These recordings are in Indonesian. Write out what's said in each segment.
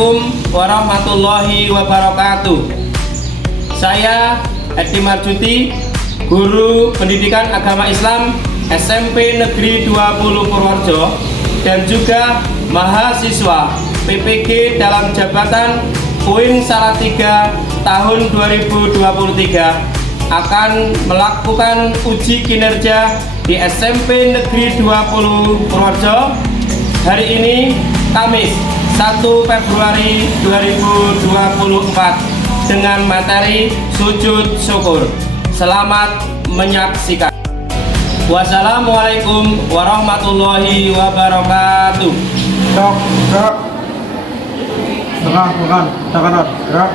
Assalamualaikum warahmatullahi wabarakatuh. Saya Edi Marjuti, Guru Pendidikan Agama Islam SMP Negeri 20 Purworejo dan juga mahasiswa PPG dalam jabatan UIN Salatiga tahun 2023 akan melakukan uji kinerja di SMP Negeri 20 Purworejo hari ini Kamis 1 Februari 2024 dengan materi sujud syukur. Selamat menyaksikan. Wassalamualaikum warahmatullahi wabarakatuh. Gerak. Tengah, bukan, kanan, gerak.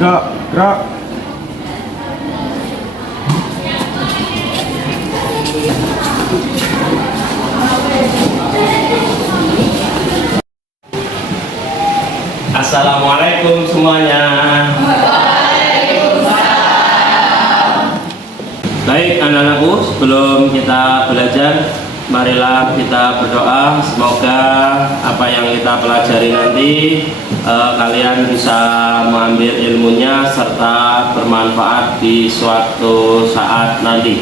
Gerak. Assalamualaikum semuanya. Baik anak-anakku, sebelum kita belajar, marilah kita berdoa. Semoga apa yang kita pelajari nanti kalian bisa mengambil ilmunya serta bermanfaat di suatu saat nanti.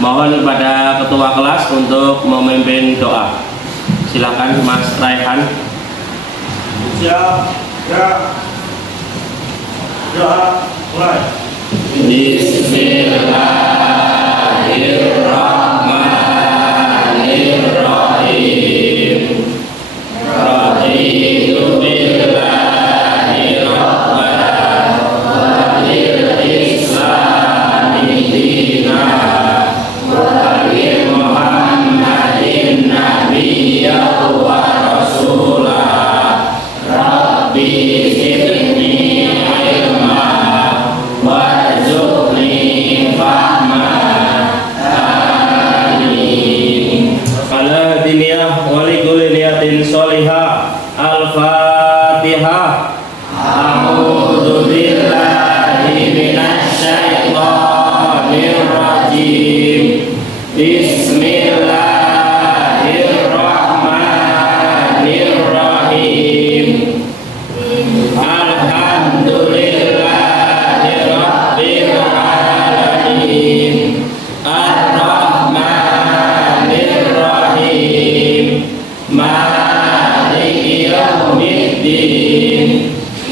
Mohon kepada ketua kelas untuk memimpin doa. Silakan Mas Raihan. Siap, gerak. Doa, mulai. Bismillahirrahmanirrahim. Raditu billahi rabban wa bil islami dinan wa bi Muhammadin nabiyyan wa rasulah. Rabbi zidni ilma warzuqni fahma. Amin. Ala diniyah wa li kulli niyatin sholihah. Al-Fatihah. A'udzu billahi minasy syaithanir rajim. Bismillahirrahmanirrahim. Alhamdulillahirabbil alamin. Ar-Rahmanir-Rahim. Maliki yaumiddin.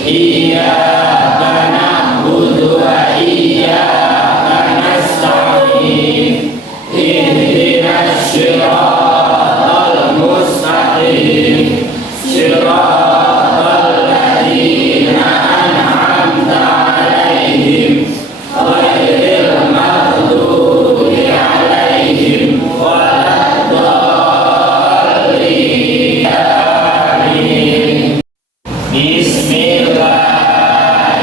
Iyyaka na'budu wa iyyaka nasta'in. Ihdinas siratal mustaqim. Siratal ladzina an'amta 'alaihim ghairil maghdubi 'alaihim waladdallin. Amin. Bismillahirrahmanirrahim.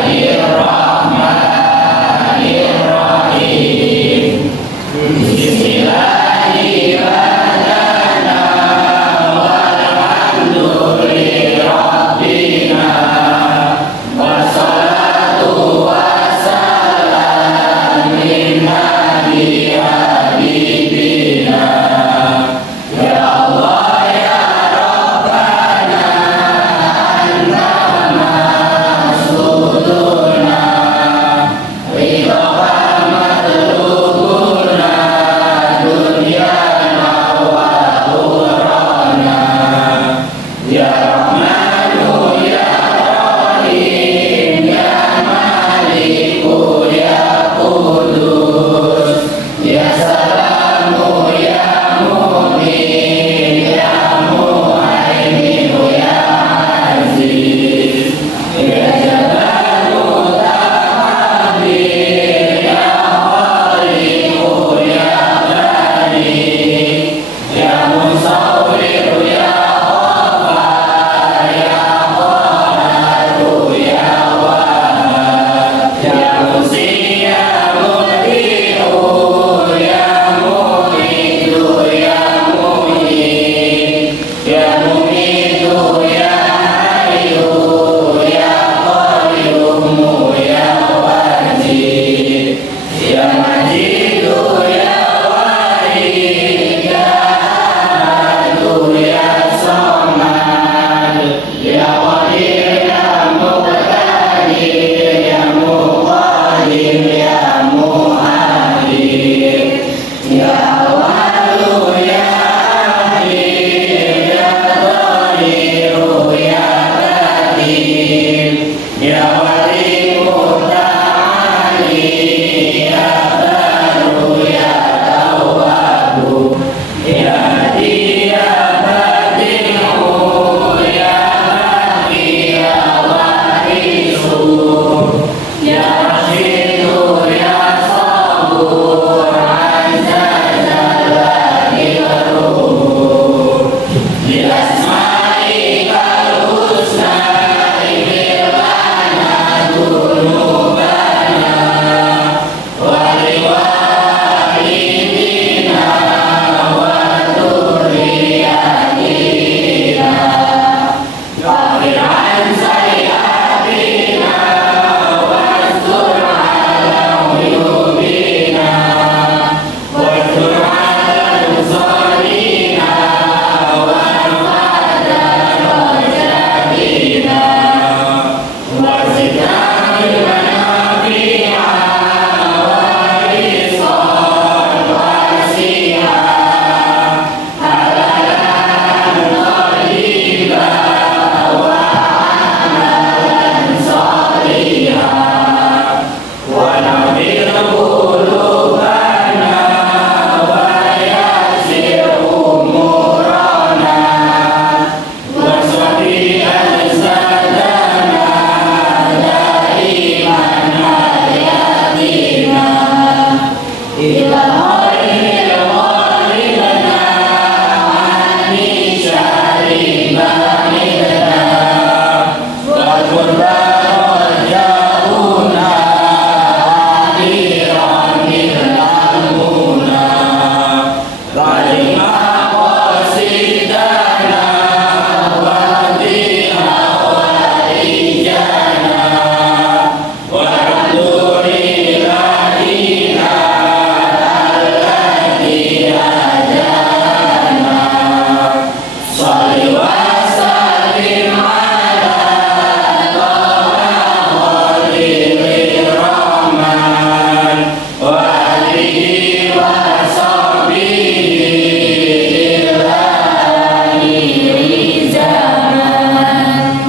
alim, ya wali muta'ali, ya baru ya tawabu, ya hadi ya badi'u, ya baqi ya warisu, ya rasyidu ya sabur, azza jalali waruh, bil asma'ikal husna ighfir lana dzunubana wa liwalidina wa dzurriyyatina waghfir an sayyi'atina wastur ala uyubina wastur ala nusalina warfa'na darajadina wazidna min manafi'a wa rizqan wasi'a halalan thayyiban wa amalan shalihan wa nawwir qulubana wa yassir umurana wasfi azadana daiman hayatina ila khairil khalilana anni syarri ba'idna wa qurra rajauna akhiran minamuna Walima qasidana Wadiha warijana Walhamdulillahina Alladhi hadana Salli wa sallim ala Taha Khalilir Rahman Wa alihi wa sahbihi ila akhir zaman.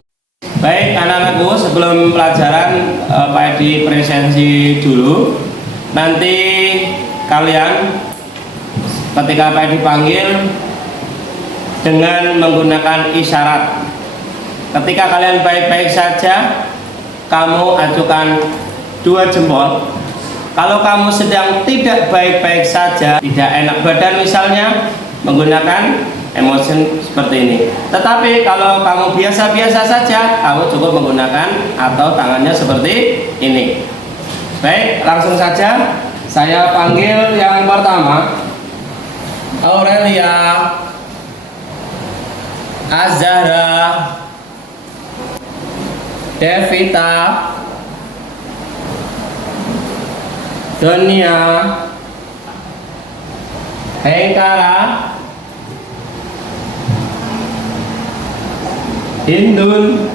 Baik anak-anakku, sebelum pelajaran Pak Edi presensi dulu. Nanti kalian ketika Pak Edi panggil dengan menggunakan isyarat. Ketika kalian baik-baik saja, kamu ajukan 2 jempol. Kalau kamu sedang tidak baik-baik saja, tidak enak badan misalnya, menggunakan emotion seperti ini. Tetapi kalau kamu biasa-biasa saja, kamu cukup menggunakan atau tangannya seperti ini. Baik, langsung saja saya panggil yang pertama, Aurelia, Azhara, Devita, Donia, Hengkara, Hindun,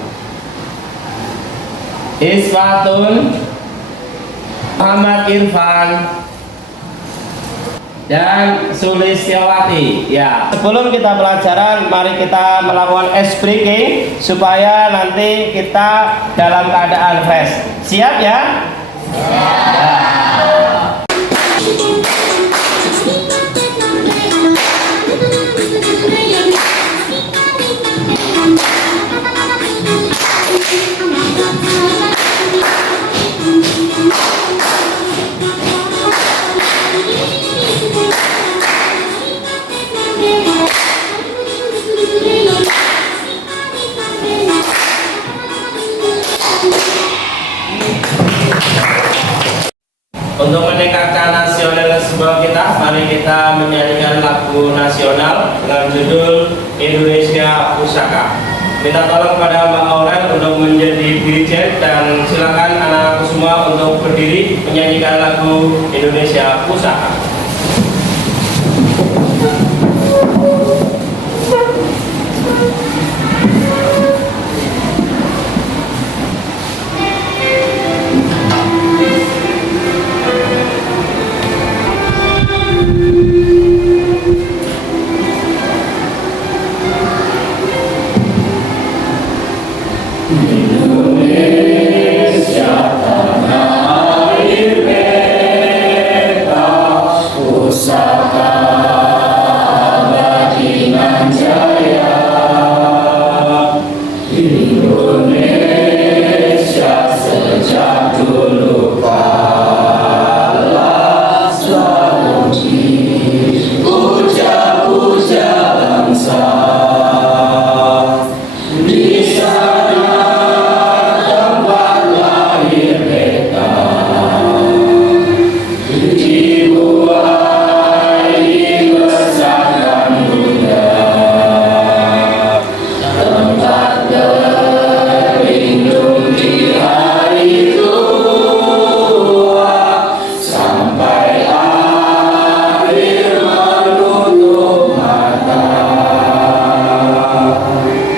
Isfatun, Muhammad Irfan, dan Sulistyawati. Ya, sebelum kita pelajaran, mari kita melakukan ice breaking supaya nanti kita dalam keadaan fresh. Siap ya? Siap. Untuk meningkatkan nasionalisme kita, mari kita menyanyikan lagu nasional dengan judul Indonesia Pusaka. Minta tolong kepada Mbak Aurel untuk menjadi dirijen, dan silakan anak-anakku semua untuk berdiri menyanyikan lagu Indonesia Pusaka.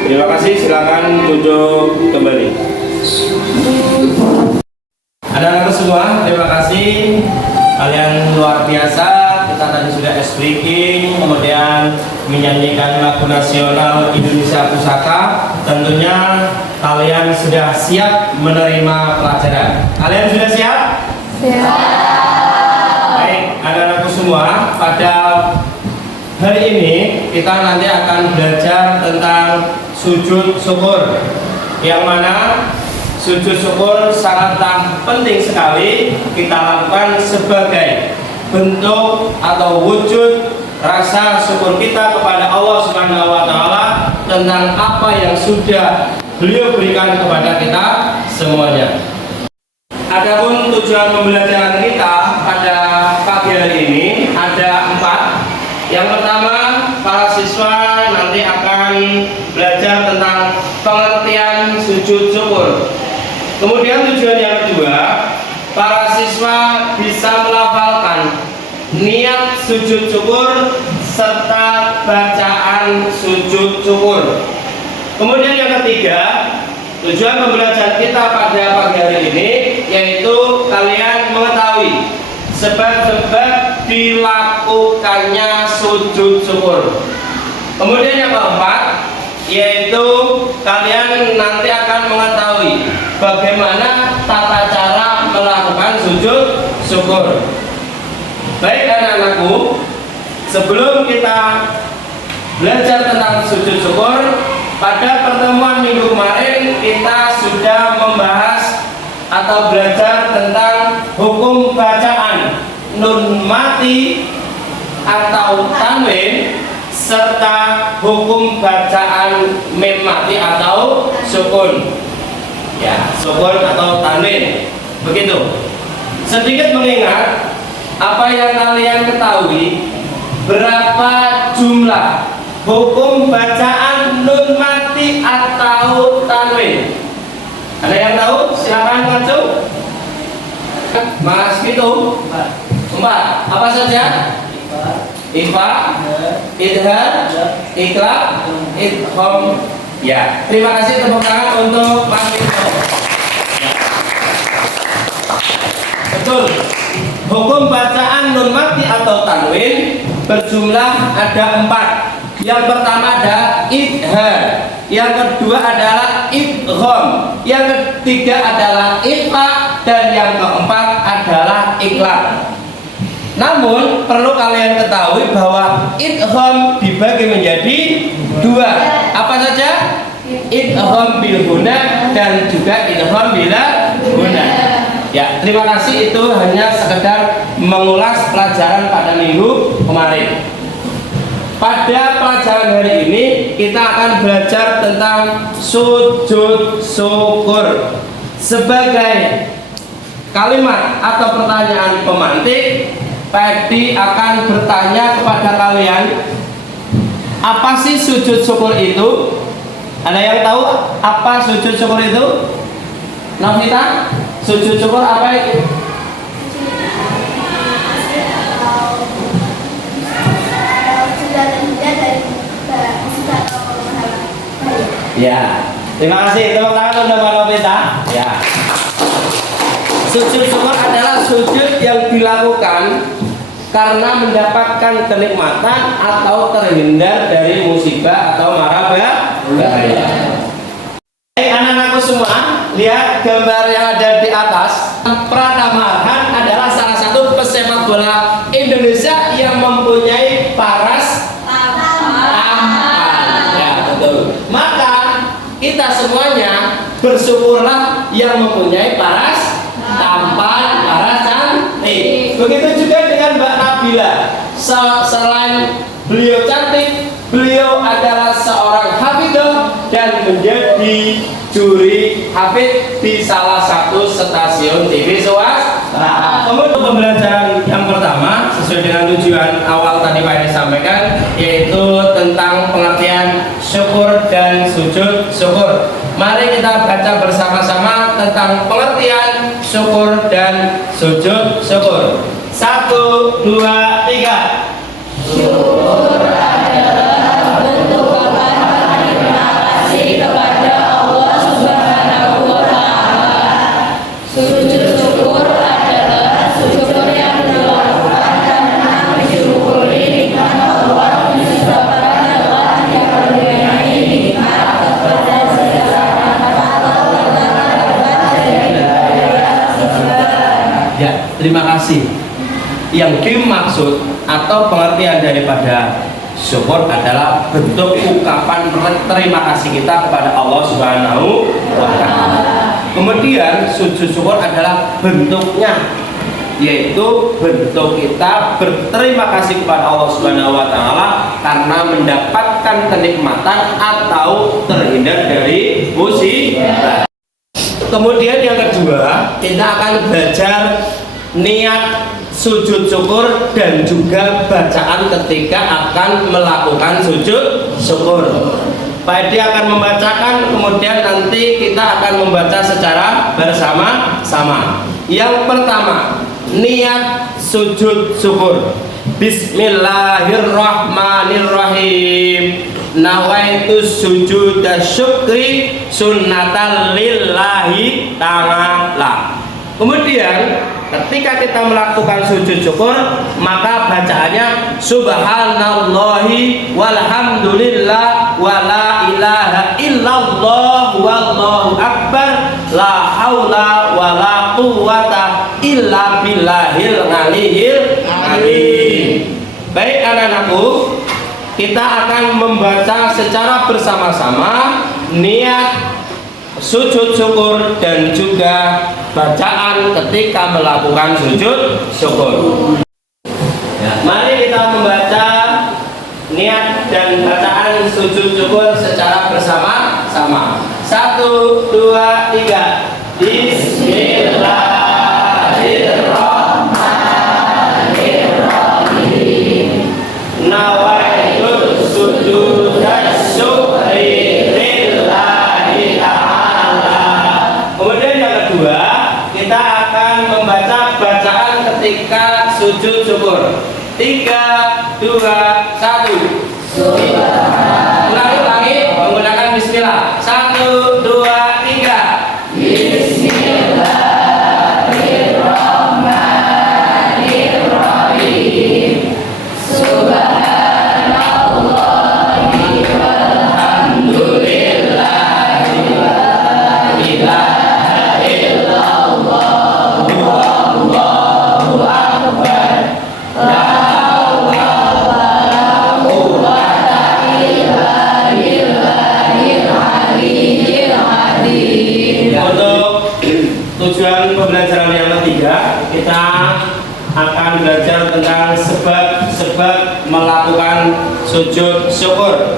Terima kasih, silakan duduk kembali. Anak-anak semua, terima kasih. Kalian luar biasa. Kita tadi sudah speaking, kemudian menyanyikan lagu nasional Indonesia Pusaka. Tentunya kalian sudah siap menerima pelajaran. Kalian sudah siap? Siap. Baik, anak-anakku semua, pada hari ini kita nanti akan belajar tentang sujud syukur, yang mana sujud syukur sangatlah penting sekali kita lakukan sebagai bentuk atau wujud rasa syukur kita kepada Allah Subhanahu wa taala tentang apa yang sudah Beliau berikan kepada kita semuanya. Adapun tujuan pembelajaran kita pada pagi hari ini ada 4. Yang pertama, para siswa nanti akan belajar tentang pengertian sujud syukur. Kemudian tujuan yang kedua, para siswa bisa melafalkan niat sujud syukur serta bacaan sujud syukur. Kemudian yang ketiga, tujuan pembelajaran kita pada pagi hari ini yaitu kalian mengetahui sebab-sebab dilakukannya sujud syukur. Kemudian yang keempat, yaitu kalian nanti akan mengetahui bagaimana tata cara melakukan sujud syukur. Baik anak-anakku, sebelum kita belajar tentang sujud syukur, pada pertemuan minggu kemarin kita sudah membahas atau belajar tentang hukum bacaan nun mati atau tanwin serta hukum bacaan mim mati atau sukun. Ya, sukun atau tanwin. Begitu. Sedikit mengingat apa yang kalian ketahui, berapa jumlah hukum bacaan nun mati atau tanwin? Ada yang tahu? Silakan maju. Mas Vito. 4. Apa saja? Ifa, idhar, iqra, idgham. Ya, terima kasih, tepuk tangan untuk Mas Vito. Betul. Hukum bacaan nun mati atau tanwin berjumlah ada 4. Yang pertama ada idhar, yang kedua adalah idgham, yang ketiga adalah ikhfa, dan yang keempat adalah iqlab. Namun perlu kalian ketahui bahwa idgham dibagi menjadi 2. Apa saja? Idgham bil guna dan juga idgham bila guna. Ya, terima kasih, itu hanya sekedar mengulas pelajaran pada minggu kemarin. Pada pelajaran hari ini kita akan belajar tentang sujud syukur sebagai kalimat atau pertanyaan pemantik. Tadi akan bertanya kepada kalian, apa sih sujud syukur itu? Ada yang tahu apa sujud syukur itu? Novita, sujud syukur apa itu? Ya, terima kasih. Tepuk tangan untuk Mbak Novita. Ya. Sujud syukur adalah sujud yang dilakukan karena mendapatkan kenikmatan atau terhindar dari musibah atau mara bahaya. Baik anak-anakku semua, lihat gambar yang ada di atas. Pratama Arhan adalah salah satu pesepak bola Indonesia yang mempunyai paras tampan. Ya, betul. Maka kita semuanya bersyukurlah yang mempunyai paras tampan, paras cantik. Begitu juga dengan Mbak Nabila. Selain beliau cantik, beliau adalah seorang hafidhah dan menjadi juri hafidh di salah satu stasiun TV swasta. Kemudian pembelajaran yang pertama sesuai dengan tujuan awal tadi Pak Edi sampaikan, yaitu tentang pengertian syukur dan sujud syukur. Mari kita baca bersama-sama tentang pengertian syukur dan sujud syukur. 1, 2, 3. Syukur adalah bentuk perkataan terima kasih kepada Allah Subhanahu wa Ta'ala. Sujud syukur adalah syukur yang dilakukan karena mensyukuri nikmat Allah Subhanahu wa Ta'ala yang memberi nikmat kepada seseorang atau mendapat dari Ya, terima kasih. Yang dimaksud atau pengertian daripada syukur adalah bentuk ungkapan terima kasih kita kepada Allah Subhanahu wa Ta'ala. Kemudian sujud syukur adalah bentuknya, yaitu bentuk kita berterima kasih kepada Allah Subhanahu wa Ta'ala karena mendapatkan kenikmatan atau terhindar dari musibah. Kemudian yang kedua, kita akan belajar niat sujud syukur dan juga bacaan ketika akan melakukan sujud syukur. Pak Edi akan membacakan, kemudian nanti kita akan membaca secara bersama-sama. Yang pertama, niat sujud syukur. Bismillahirrahmanirrahim. Nawaitu sujuda syukri sunnatan lillahi ta'ala. Kemudian ketika kita melakukan sujud syukur, maka bacaannya subhanallahi walhamdulillah wala ilaha illallah wallahu akbar la haula wala quwwata illa billahil aliyyil azim. Baik anak-anakku, kita akan membaca secara bersama-sama niat sujud syukur dan juga bacaan ketika melakukan sujud syukur. Ya, mari kita membaca niat dan bacaan sujud syukur secara bersama-sama. 1, 2, 3. Bismillahirrahmanirrahim. Nawaitu sujuda syukri lillahi ta'ala. Kemudian yang kedua, kita akan membaca bacaan ketika sujud syukur. 3, 2, 1. Ulangi menggunakan bismillah. 1, 2, 3. Bismillahirrahmanirrahim. Subhanallahi walhamdulillahi wa la ilaha illallah wallahu akbar. La haula wala quwwata illa billahil aliyyil azim. Untuk tujuan pembelajaran yang ketiga, kita akan belajar tentang sebab-sebab melakukan sujud syukur.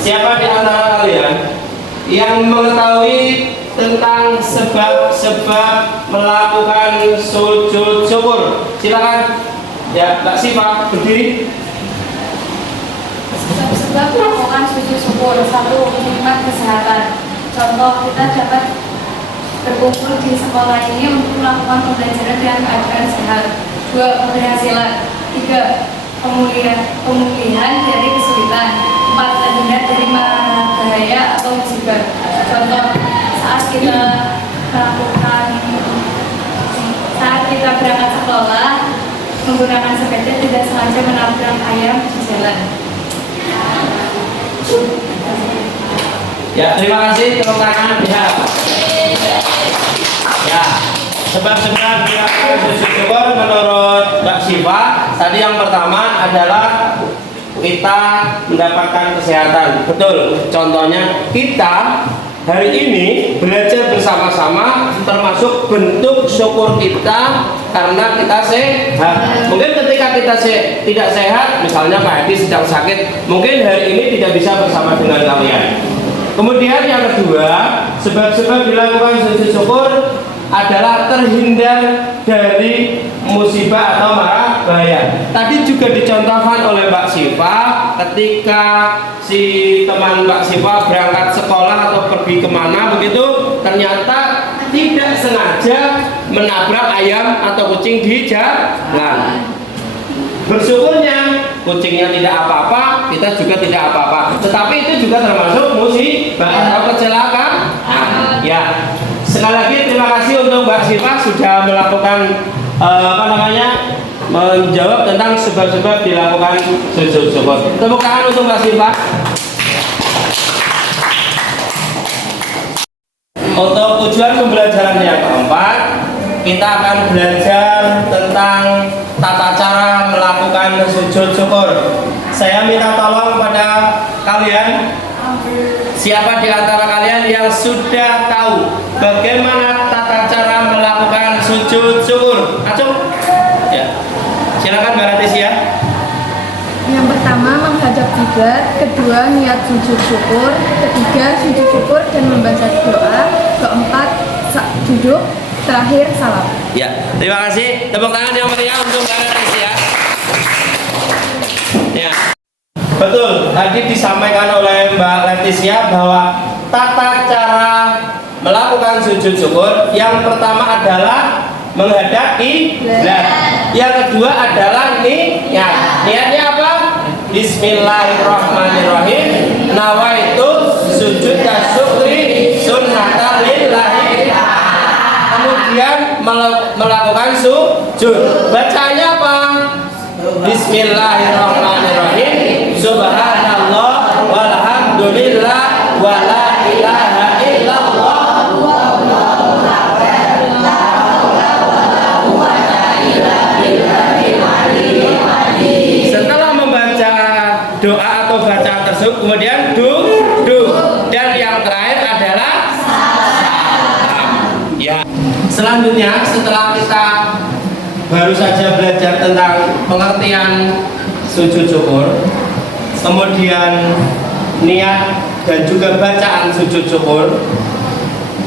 Siapa di antara kalian yang mengetahui tentang sebab-sebab melakukan sujud syukur? Silakan. Ya, Mbak Siva, berdiri. Sebab melakukan sujud syukur. 1. Nikmat kesehatan. Contoh, kita dapat berkumpul di sekolah ini untuk melakukan pembelajaran dengan keadaan sehat. 2. Keberhasilan. 3. Pemulihan dari kesulitan. 4. Terhindar dari bahaya atau musibah. Contoh, saat kita berangkat sekolah menggunakan sepeda tidak sengaja menabrak ayam di jalan. Ya, terima kasih. Tepuk tangan. Ya, sebab-sebab dilakukan sujud syukur menurut Mbak Syifa tadi yang pertama adalah kita mendapatkan kesehatan. Betul. Contohnya kita hari ini belajar bersama-sama termasuk bentuk syukur kita karena kita sehat. Mungkin ketika kita tidak sehat, misalnya Pak Edi sedang sakit, mungkin hari ini tidak bisa bersama dengan kalian. Kemudian yang kedua, sebab-sebab dilakukan sujud syukur adalah terhindar dari musibah atau mara bahaya. Tadi juga dicontohkan oleh Mbak Syifa ketika si teman Mbak Syifa berangkat sekolah atau pergi kemana begitu, ternyata tidak sengaja menabrak ayam atau kucing di jalan. Bersyukurnya kucingnya tidak apa-apa, kita juga tidak apa-apa. Tetapi itu juga termasuk musibah atau kecelakaan. Ya. Sekali lagi terima kasih untuk Mbak Syifa sudah melakukan menjawab tentang sebab-sebab dilakukan sujud syukur. Tepuk tangan untuk Mbak Syifa. Untuk tujuan pembelajaran yang keempat, kita akan belajar tentang tata cara melakukan sujud syukur. Saya minta tolong pada kalian, siapa di antara kalian yang sudah tahu bagaimana tata cara melakukan sujud syukur? Acung? Ya. Silakan Mbak Leticia. Yang pertama menghadap kiblat, kedua niat sujud syukur, ketiga sujud syukur dan membaca doa, keempat duduk, terakhir salam. Ya, terima kasih. Tepuk tangan yang meriah untuk Mbak Leticia. Ya. Betul, tadi disampaikan oleh Mbak Leticia bahwa tata cara melakukan sujud syukur yang pertama adalah menghadap kiblat. Yang kedua adalah niat. Niatnya apa? Bismillahirrahmanirrahim. Nawaitu sujud syukri sunnatan lillahi. Kemudian melakukan sujud. Bacanya apa? Bismillahirrahmanirrahim. Subhanallah walhamdulillah wala ilaha illallah. Setelah membaca doa atau bacaan tersebut, kemudian duduk, dan yang terakhir adalah salam. Ya. Selanjutnya, setelah kita baru saja belajar tentang pengertian sujud syukur, kemudian niat dan juga bacaan sujud syukur,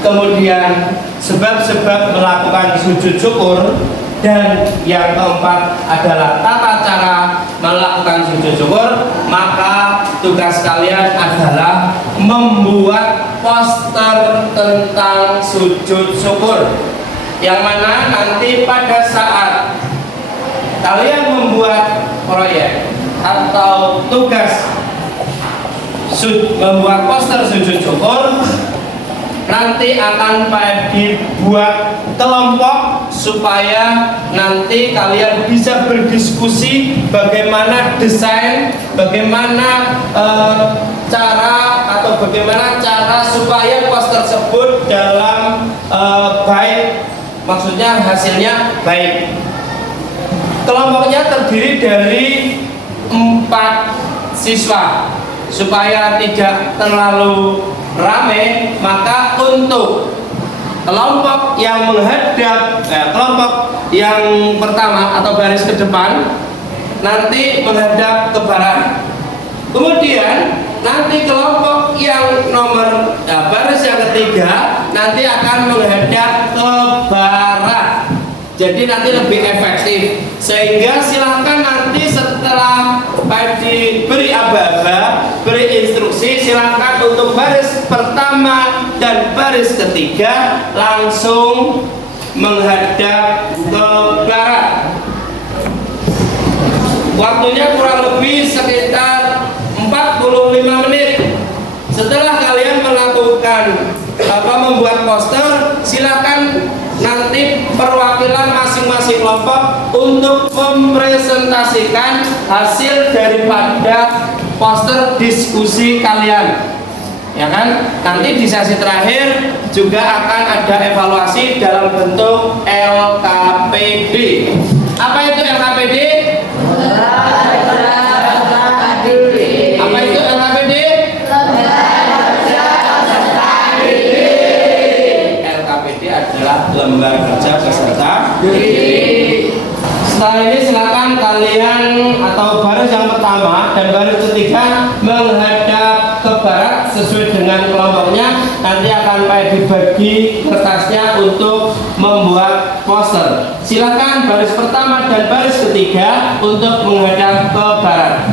kemudian sebab-sebab melakukan sujud syukur, dan yang keempat adalah tata cara melakukan sujud syukur, maka tugas kalian adalah membuat poster tentang sujud syukur, yang mana nanti pada saat kalian membuat proyek atau tugas membuat poster sujud syukur, nanti akan dibuat kelompok supaya nanti kalian bisa berdiskusi bagaimana desain, bagaimana cara supaya poster tersebut dalam baik, maksudnya hasilnya baik. Kelompoknya terdiri dari 4 siswa supaya tidak terlalu rame, maka untuk kelompok yang kelompok yang pertama atau baris ke depan nanti menghadap ke barat. Kemudian nanti kelompok yang baris yang ketiga nanti akan menghadap ke barat. Jadi nanti lebih efektif, sehingga silahkan nanti setelah diberi aba-aba, beri instruksi, silahkan untuk baris pertama dan baris ketiga langsung menghadap ke barat. Waktunya kurang lebih sekitar 45 menit. Setelah kalian melakukan membuat poster, silakan nanti perwakilan masing-masing kelompok untuk mempresentasikan hasil daripada poster diskusi kalian. ya kan? Nanti di sesi terakhir juga akan ada evaluasi dalam bentuk LKPD. Apa itu LKPD? Apa itu LKPD? LKPD adalah lembar kerja peserta didik. Setelah ini silakan kalian atau baris yang pertama dan baris ketiga menghadap ke barat sesuai dengan kelompoknya. Nanti akan dibagi kertasnya untuk membuat poster. Silakan baris pertama dan baris ketiga untuk menghadap ke barat.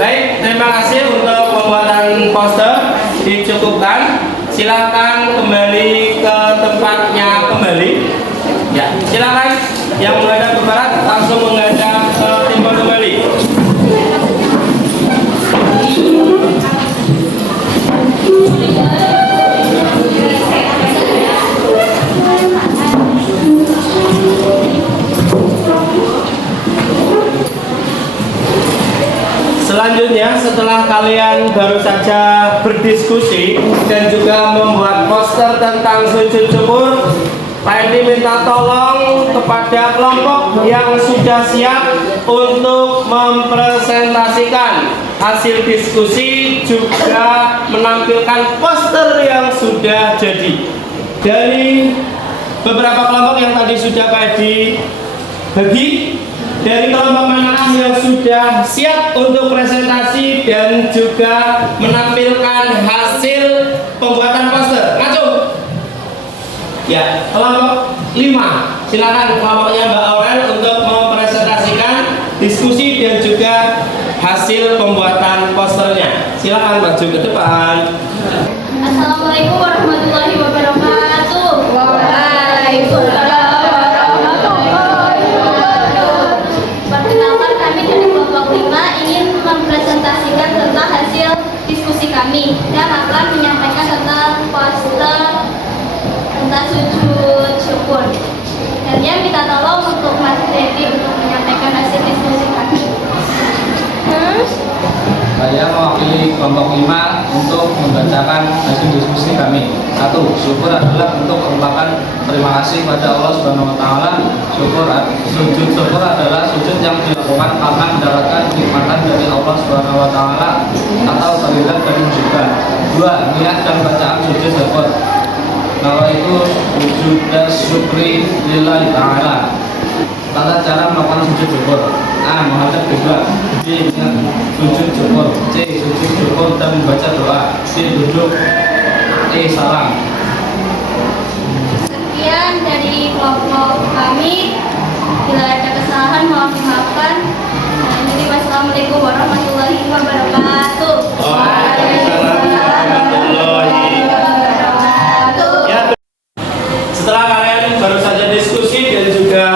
Baik, terima kasih untuk pembuatan poster. Dicukupkan. Silakan kembali ke tempatnya kembali. Ya, silakan yang menghadap ke barat langsung menghadap ke timur kembali. Selanjutnya, setelah kalian baru saja berdiskusi dan juga membuat poster tentang sujud syukur, Pak Edi minta tolong kepada kelompok yang sudah siap untuk mempresentasikan hasil diskusi, juga menampilkan poster yang sudah jadi. Dari beberapa kelompok yang tadi sudah Pak Edi bagi, dari kelompok mana yang sudah siap untuk presentasi dan juga menampilkan hasil pembuatan poster? Ngaco. Ya, kelompok 5. Silakan kelompoknya Mbak Aurel untuk mempresentasikan diskusi dan juga hasil pembuatan posternya. Silakan maju ke depan. Assalamualaikum warahmatullahi wabarakatuh. Waalaikumsalam. Perkenalkan, kami dari kelompok 5 ingin mempresentasikan tentang hasil diskusi kami yang akan menyampaikan tentang poster tentang sujud syukur. Dan dia minta tolong untuk Mas Dedi untuk menyampaikan hasil diskusi kami. Saya mewakili kelompok 5 untuk membacakan hasil diskusi kami. 1. Syukur adalah untuk mengucapkan terima kasih pada Allah Subhanahu wa taala. Sujud syukur adalah sujud yang dilakukan karena mendapatkan nikmatan dari Allah Subhanahu wa taala atau terhindar dari musibah. 2. Niat dan bacaan sujud syukur. Bahwa itu sujud dan syukri lillahi ta'ala. Tata cara melakukan sujud syukur: A. Menghadap kiblat. B. Sujud syukur. C. Sujud syukur dan membaca doa. D. Duduk. E. Salam. Sekian dari kelompok kami. Bila ada kesalahan mohon dimaafkan. Jadi wassalamualaikum warahmatullahi wabarakatuh. Waalaikumsalam warahmatullahi wabarakatuh. Ya, setelah kalian baru saja diskusi dan juga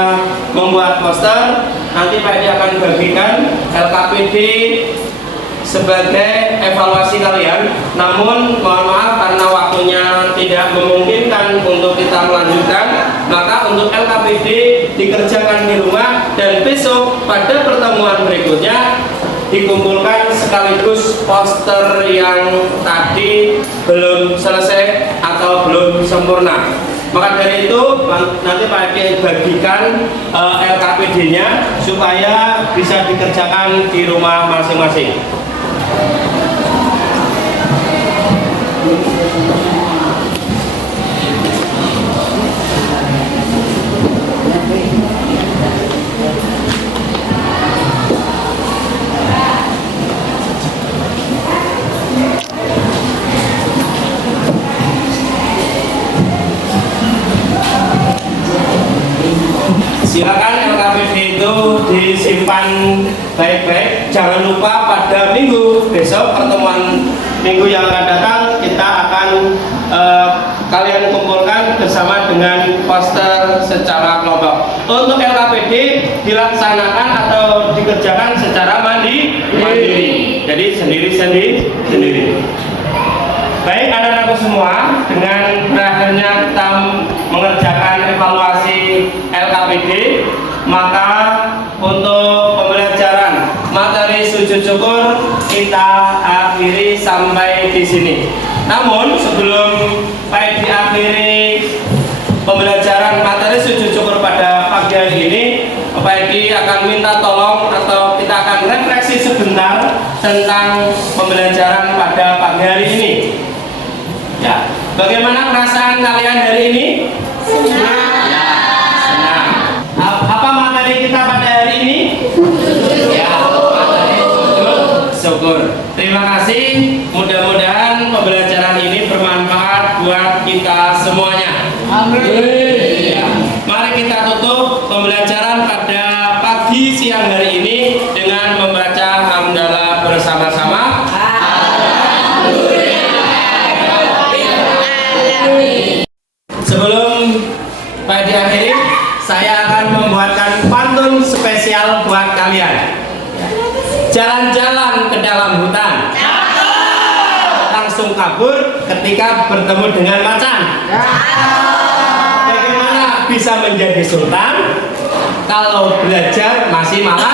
sebagai evaluasi kalian. Namun mohon maaf karena waktunya tidak memungkinkan untuk kita melanjutkan, maka untuk LKPD dikerjakan di rumah dan besok pada pertemuan berikutnya dikumpulkan sekaligus poster yang tadi belum selesai atau belum sempurna. Maka dari itu nanti Pak Eki bagikan LKPD-nya supaya bisa dikerjakan di rumah masing-masing. Silakan LKPD itu disimpan baik-baik. Jangan lupa pada minggu besok, pertemuan minggu yang akan datang, kita akan kalian kumpulkan bersama dengan poster secara kelompok. Untuk LKPD dilaksanakan atau dikerjakan secara mandiri. Jadi sendiri. Baik anak-anakku semua, dengan berakhirnya kita mengerjakan evaluasi LKPD, maka untuk pembelajaran materi sujud syukur kita akhiri sampai di sini. Namun sebelum diakhiri pembelajaran materi sujud syukur pada pagi hari ini, Pak Eki akan minta tolong atau kita akan refleksi sebentar tentang pembelajaran pada pagi hari ini. Ya, bagaimana perasaan kalian hari ini? Senang. Apa materi kita pada hari ini? Ya, materi sujud syukur. Terima kasih. Mudah-mudahan pembelajaran ini bermanfaat buat kita semuanya. Amin. Ya. Mari kita tutup pembelajaran pada pagi siang hari ini dengan membaca hamdalah bersama-sama. Sebelum diakhiri, saya akan membuatkan pantun spesial buat kalian. Jalan-jalan ke dalam hutan, langsung kabur ketika bertemu dengan macan. Bagaimana bisa menjadi sultan kalau belajar masih malas?